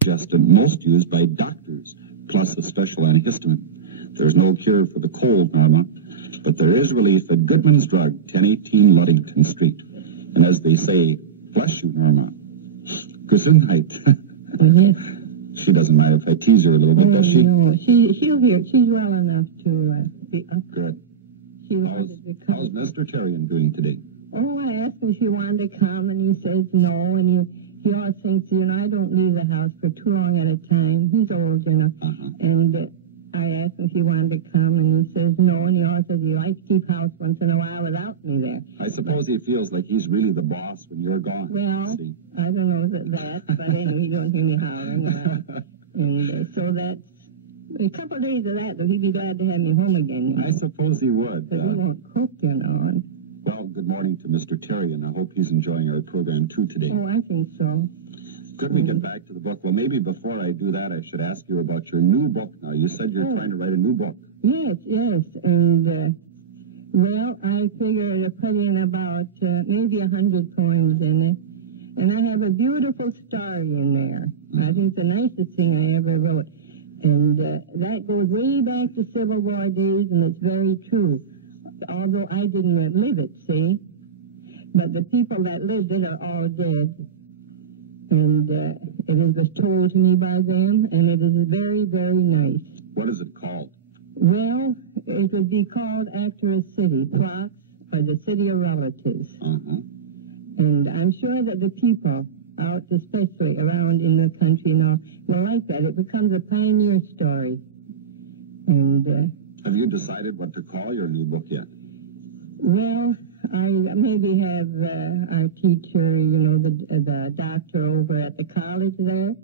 Congestant, most used by doctors, plus a special antihistamine. There's no cure for the cold, Norma, but there is relief at Goodman's Drug, 1018 Ludington Street. And as they say, bless you, Norma. Gesundheit. She doesn't mind if I tease her a little bit, does she? No, she'll hear. She's well enough to be up. Good. How's Mr. Terrien doing today? Oh, I asked him if he wanted to come, and he says no, and he always thinks, I don't leave the house for too long at a time. He's old, and I asked him if he wanted to come, and he says no, and he always says he likes to keep house once in a while without me there. I suppose he feels like he's really the boss when you're gone. Well, see? I don't know that, but anyway, you don't hear me hollering around. And so that's a couple of days of that, though, he'd be glad to have me home again. I suppose he would. But he won't cook, And, well, good morning to Mr. Terrien. I hope he's enjoying our program, too, today. Oh, I think so. Could we get back to the book? Well, maybe before I do that, I should ask you about your new book now. You said you're trying to write a new book. Yes. And, well, I figured to put in about maybe 100 poems in it. And I have a beautiful story in there. I think it's the nicest thing I ever wrote. And that goes way back to Civil War days, and it's very true. Although I didn't live it, see? But the people that lived it are all dead. And it was told to me by them, and it is very, very nice. What is it called? Well, it would be called after a city, Plots, or the City of Relatives. And I'm sure that the people out, especially around in the country now, will like that. It becomes a pioneer story. And have you decided what to call your new book yet? Well, I maybe have our teacher, the doctor over at the college there.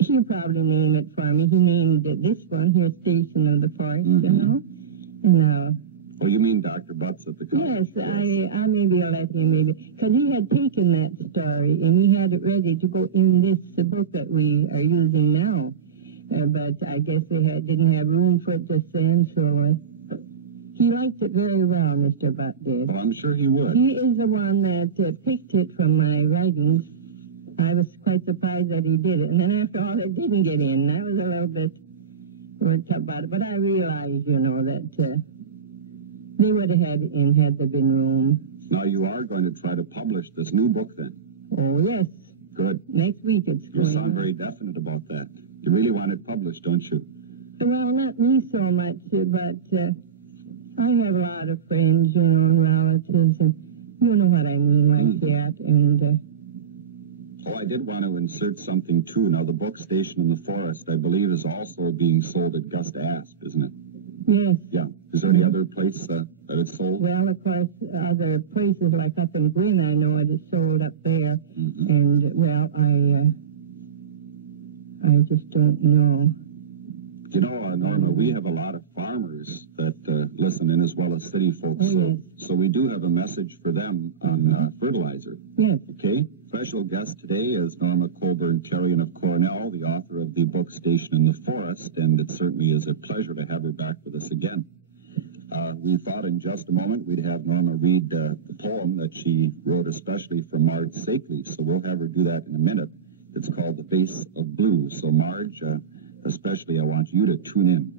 He'll probably name it for me. He named it this one here, Station of the Forest, And oh, you mean Dr. Butts at the college? Yes, I maybe I'll let him because he had taken that story and he had it ready to go in this book that we are using now. But I guess they didn't have room for it just then, so he liked it very well, Mr. Butt did. Well, I'm sure he would. He is the one that picked it from my writings. I was quite surprised that he did it. And then after all, it didn't get in. I was a little bit worked up about it. But I realized, that they would have had it in had there been room. Now, you are going to try to publish this new book, then? Oh, yes. Good. Next week it's going. You sound very definite about that. You really want it published, don't you? Well, not me so much, but I have a lot of friends, and relatives, and you know what I mean, like that, and... Oh, I did want to insert something, too. Now, the book Station in the Forest, I believe, is also being sold at Gust Asp, isn't it? Yes. Yeah. Is there any other place that it's sold? Well, of course, other places like up in Gwynn, I know it is sold up there. And, well, I just don't know. Norma, we have a lot of farmers that listen in as well as city folks. So we do have a message for them on fertilizer. Yes. Okay? Special guest today is Norma Colburn Terrien of Cornell, the author of the book Station in the Forest, and it certainly is a pleasure to have her back with us again. We thought in just a moment we'd have Norma read the poem that she wrote especially for Marge Sakely, so we'll have her do that in a minute. It's called The Vase of Blue. So, Marge, especially I want you to tune in.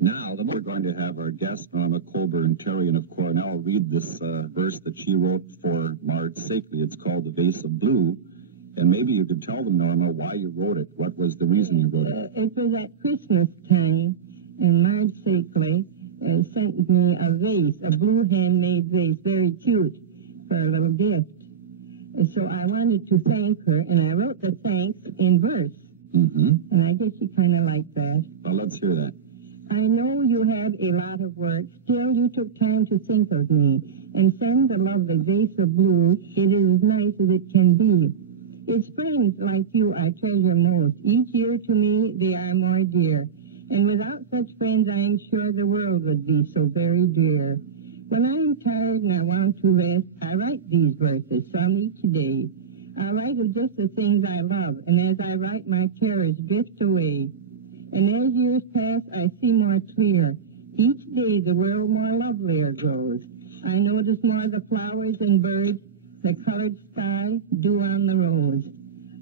Now, we're going to have our guest, Norma Colburn Terrien of Cornell, read this verse that she wrote for Marge Sakely. It's called The Vase of Blue. And maybe you could tell them, Norma, why you wrote it. What was the reason you wrote it? It was at Christmas time, and Marge Sakely sent me a vase, a blue handmade vase, very cute, for a little gift. So I wanted to thank her, and I wrote the thanks in verse. And I guess she kind of liked that. Well, let's hear that. I know you had a lot of work. Still, you took time to think of me and send the lovely vase of blue. It is as nice as it can be. It's friends like you I treasure most. Each year to me, they are more dear. And without such friends, I am sure the world would be so very dear. When I am tired and I want to rest, I write these verses, some each day. I write of just the things I love, and as I write, my cares drift away. And as years pass, I see more clear. Each day the world more lovelier grows. I notice more the flowers and birds, the colored sky, dew on the rose.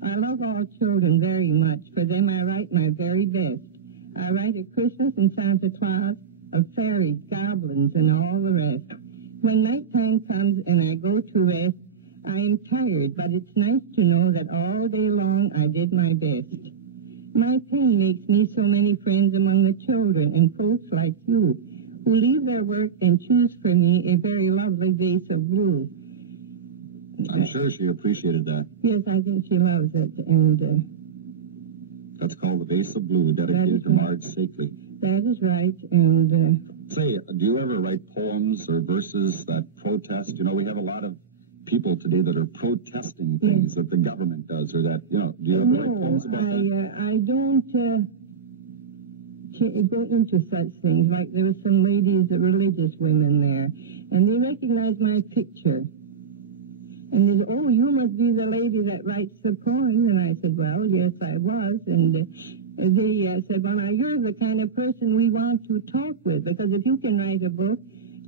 I love all children very much, and Santa Claus, of fairies, goblins, and all the rest. When nighttime comes and I go to rest, I am tired, but it's nice to know that all day long I did my best. My pen makes me so many friends among the children and folks like you, who leave their work and choose for me a very lovely vase of blue. I'm sure she appreciated that. Yes, I think she loves it, and that's called the Vase of Blue, dedicated to Marge Sakely. That is right, and Say, do you ever write poems or verses that protest? You know, we have a lot of people today that are protesting things that the government does, or that, you know, do you ever write poems about that? I don't go into such things. Like, there were some ladies, religious women there, and they recognized my picture. And they said, oh, you must be the lady that writes the poems. And I said, well, yes, I was. And they said, well, now, you're the kind of person we want to talk with, because if you can write a book,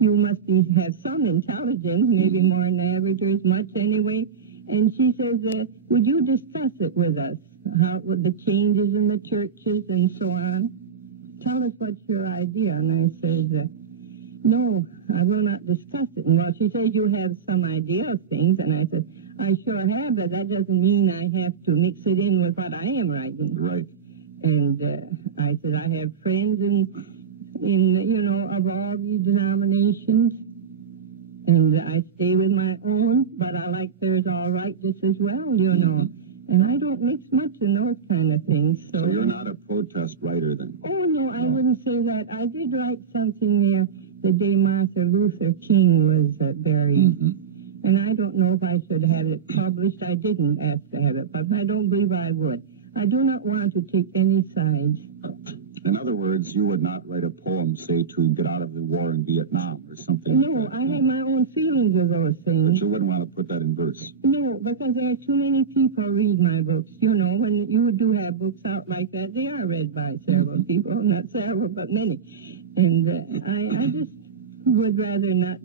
you must have some intelligence, maybe more than average, or as much anyway. And she says, would you discuss it with us, with the changes in the churches and so on? Tell us what's your idea. And I said, no, I will not discuss it. And well, she says, you have some idea of things. And I said, I sure have, but that doesn't mean I have to mix it in with what I am writing. Right. And I said, I have friends in you know, of all these denominations, and I stay with my own, but I like theirs all right just as well, you know. And I don't mix much in those kind of things. So you're not a protest writer, then? Oh, no, I wouldn't say that. I did write something there the day Martin Luther King was buried. And I don't know if I should have it published. I didn't ask to have it published. I don't believe I would. I do not want to take any sides. In other words, you would not write a poem, say, to get out of the war in Vietnam or something No, like that. I have my own feelings of those things. But you wouldn't want to put that in verse. No, because there are too many people read my books. You know, when you do have books out like that, they are read by several people. Not several, but many. And I just would rather not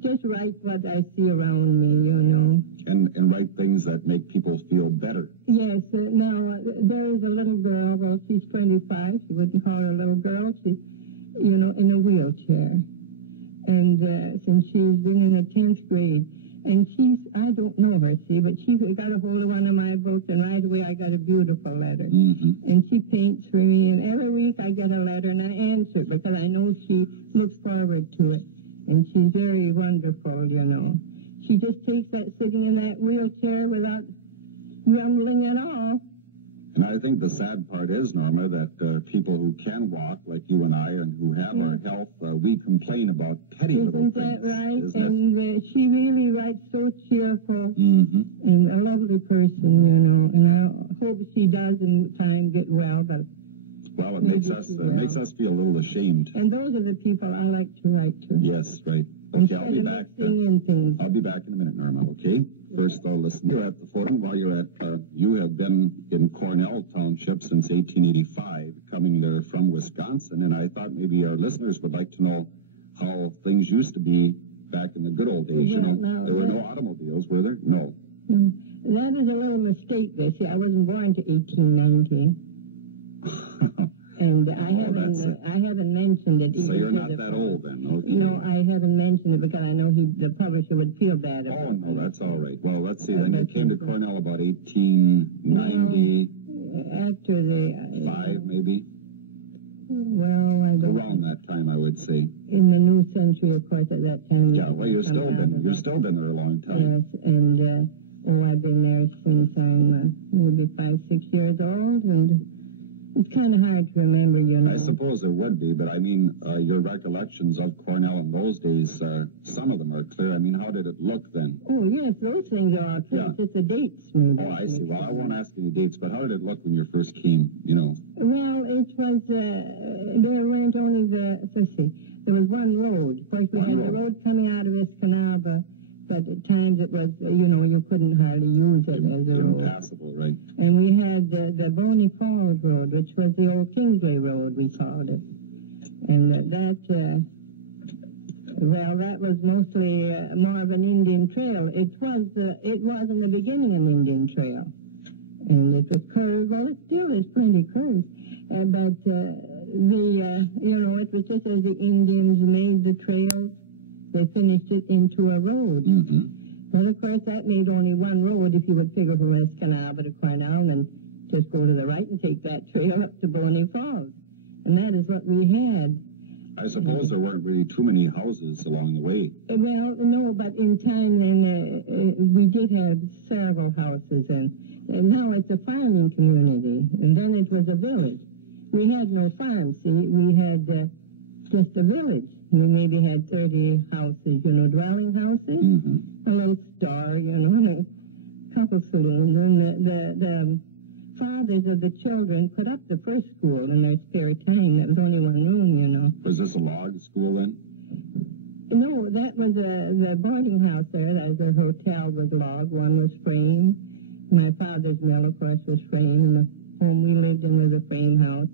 just write what I see around me, you know. And write things that make people feel better. Yes. Now, there is a little girl, well, she's 25. She wouldn't call her a little girl. She's, you know, in a wheelchair. And since she's been in the 10th grade. And I don't know her, see, but she got a hold of one of my books, and right away I got a beautiful letter. And she paints for me, and every week I get a letter, and I answer it because I know she looks forward to it. And she's very wonderful, you know. She just takes that sitting in that wheelchair without grumbling at all. And I think the sad part is, Norma, that people who can walk, like you and I, and who have our health, we complain about petty little things. Isn't that right? And she really writes so cheerful and a lovely person, you know. And I hope she does in time get well, but... Well, it makes us feel a little ashamed. And those are the people I like to write to. Yes, right. Okay, I'll be back. Things. I'll be back in a minute, Norma, okay? First, I'll listen. You're at the forum. While you're at, you have been in Cornell Township since 1885, coming there from Wisconsin, and I thought maybe our listeners would like to know how things used to be back in the good old days. You know, there were no automobiles, were there? No. No. That is a little mistake there. See, I wasn't born to 1890. And I haven't mentioned it. So you're not that old then, okay? No, I haven't mentioned it because I know the publisher would feel bad about it. Oh, no, that's all right. Well, let's see. Then you came to Cornell about 1890. After the... 5, maybe? Well, I don't... Around that time, I would say. In the new century, of course, at that time. Yeah, well, you've still been there a long time. Yes, and, I've been there since I'm maybe 5, 6 years old, and... It's kind of hard to remember, you know. I suppose it would be, but I mean, your recollections of Cornell in those days, some of them are clear. I mean, how did it look then? Oh, yes, those things are all clear. Yeah. Just the dates. Maybe. Oh, I see. Well, I won't ask any dates, but how did it look when you first came, you know? Well, it was, there weren't only there was one road. Of course, we had the road coming out of Escanaba, but at times it was, you know, you couldn't hardly use it as a road. Impassable, right. And we had the Boney Falls Road, which was the old Kingsley Road, we called it. And that was mostly more of an Indian trail. It was in the beginning an Indian trail. And it was curved. Well, it still is plenty curved. But it was just as the Indians made the trails, they finished it into a road. Mm-hmm. But, of course, that made only one road if you would figure from West Canal to Cornell and just go to the right and take that trail up to Bonnie Falls. And that is what we had. I suppose there weren't really too many houses along the way. Well, no, but in time then we did have several houses, and now it's a farming community, and then it was a village. We had no farm, see, we had just a village. We maybe had 30 houses, dwelling houses, Mm-hmm. a little store, and a couple saloons, and the fathers of the children put up the first school in their spare time. That was only one room, Was this a log school then? No, that was the boarding house there. That was their hotel was log. One was frame. My father's mill, of course, was frame, and the home we lived in was a frame house.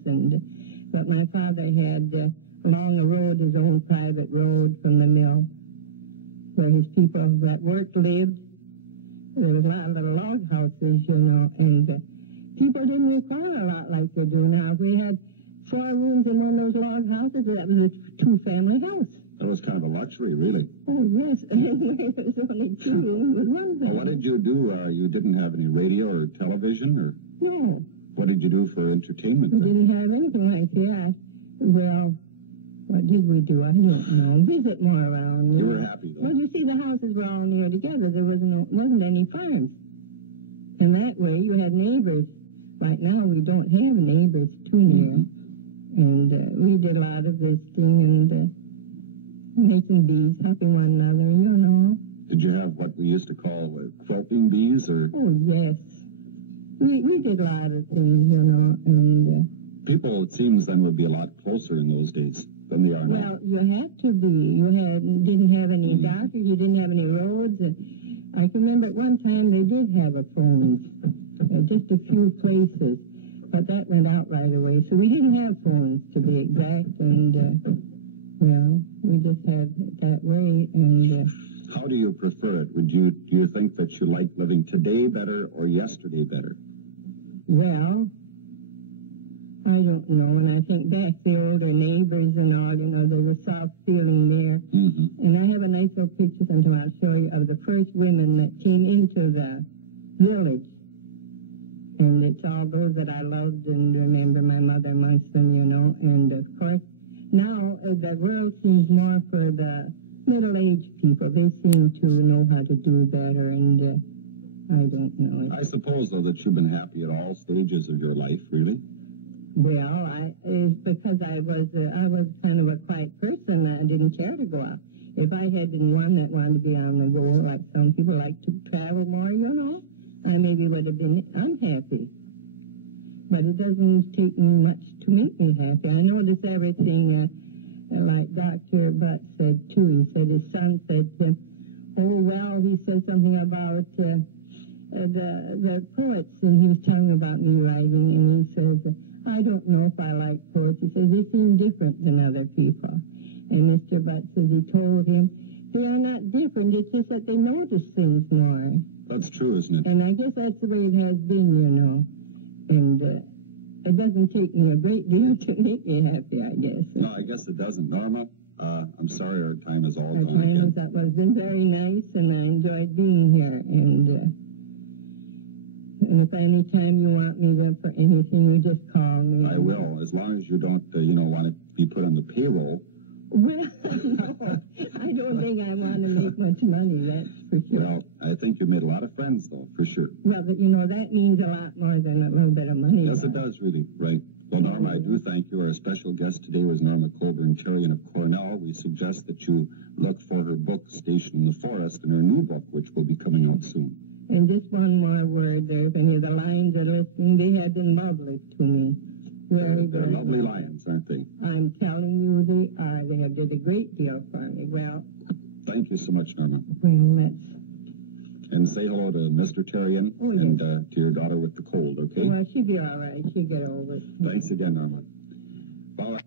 But my father had along a road, his own private road from the mill, where his people that worked lived. There was a lot of little log houses, and people didn't require a lot like they do now. If we had 4 rooms in one of those log houses, that was a 2-family house. That was kind of a luxury, really. Oh, yes. Anyway, there was only 2 rooms with one family. Well, what did you do? You didn't have any radio or television, or No. what did you do for entertainment We then? didn't have anything like that. Well, what did we do? I don't know. Visit more around. You were happy, though. Well, you see, the houses were all near together. There wasn't any farms. And that way, you had neighbors. Right now, we don't have neighbors too near. Mm-hmm. And we did a lot of visiting and making bees, helping one another, Did you have what we used to call quilting bees, or Oh, yes. We did a lot of things, and... people, it seems, then would be a lot closer in those days than they are now? Well, you had to be. You didn't have any doctors. You didn't have any roads. And I can remember at one time they did have a phone, just a few places, but that went out right away. So we didn't have phones, to be exact, and we just had it that way. And How do you prefer it? Do you think that you like living today better or yesterday better? well, I don't know. And I think back the older neighbors and all, there's a soft feeling there. Mm-hmm. And I have a nice little picture sometime I'll show you of the first women that came into the village. And it's all those that I loved and remember, my mother amongst them, And, of course, now the world seems more for the middle-aged people. They seem to know how to do better, and I don't know. I suppose, though, that you've been happy at all stages of your life, really? Well, it's because I was kind of a quiet person. I didn't care to go out. If I had been one that wanted to be on the go, like some people like to travel more, I maybe would have been unhappy. But it doesn't take me much to make me happy. I notice everything, like Dr. Butt said, too. He said his son said, he said something about the poets, and he was telling about me writing, and he says, I don't know if I like poets. He says, they seem different than other people. And Mr. Butt says he told him, they are not different, it's just that they notice things more. That's true, isn't it? And I guess that's the way it has been, And it doesn't take me a great deal to make me happy, I guess. No, I guess it doesn't. Norma, I'm sorry our time is all Our gone time again. is up. Well, it's been very nice, and I enjoyed being here. And if any time you want me there for anything, you just call me. I will, as long as you don't, want to be put on the payroll. Well, no, I don't think I want to make much money, that's for sure. Well, I think you made a lot of friends, though, for sure. Well, but that means a lot more than a little bit of money. Yes, it does, really, right. Well, Norma, I do thank you. Our special guest today was Norma Colburn Terrien of Cornell. We suggest that you look for her book, Station in the Forest, and her new book, which will be coming out soon. And just one more word there. If any of the lions are listening, they have been lovely to me. They're lovely lions, aren't they? I'm telling you they are. They have did a great deal for me. Well, thank you so much, Norma. Well, that's... And say hello to Mr. Terrien and to your daughter with the cold, okay? Well, she'll be all right. She'll get over it. Thanks again, Norma. Well,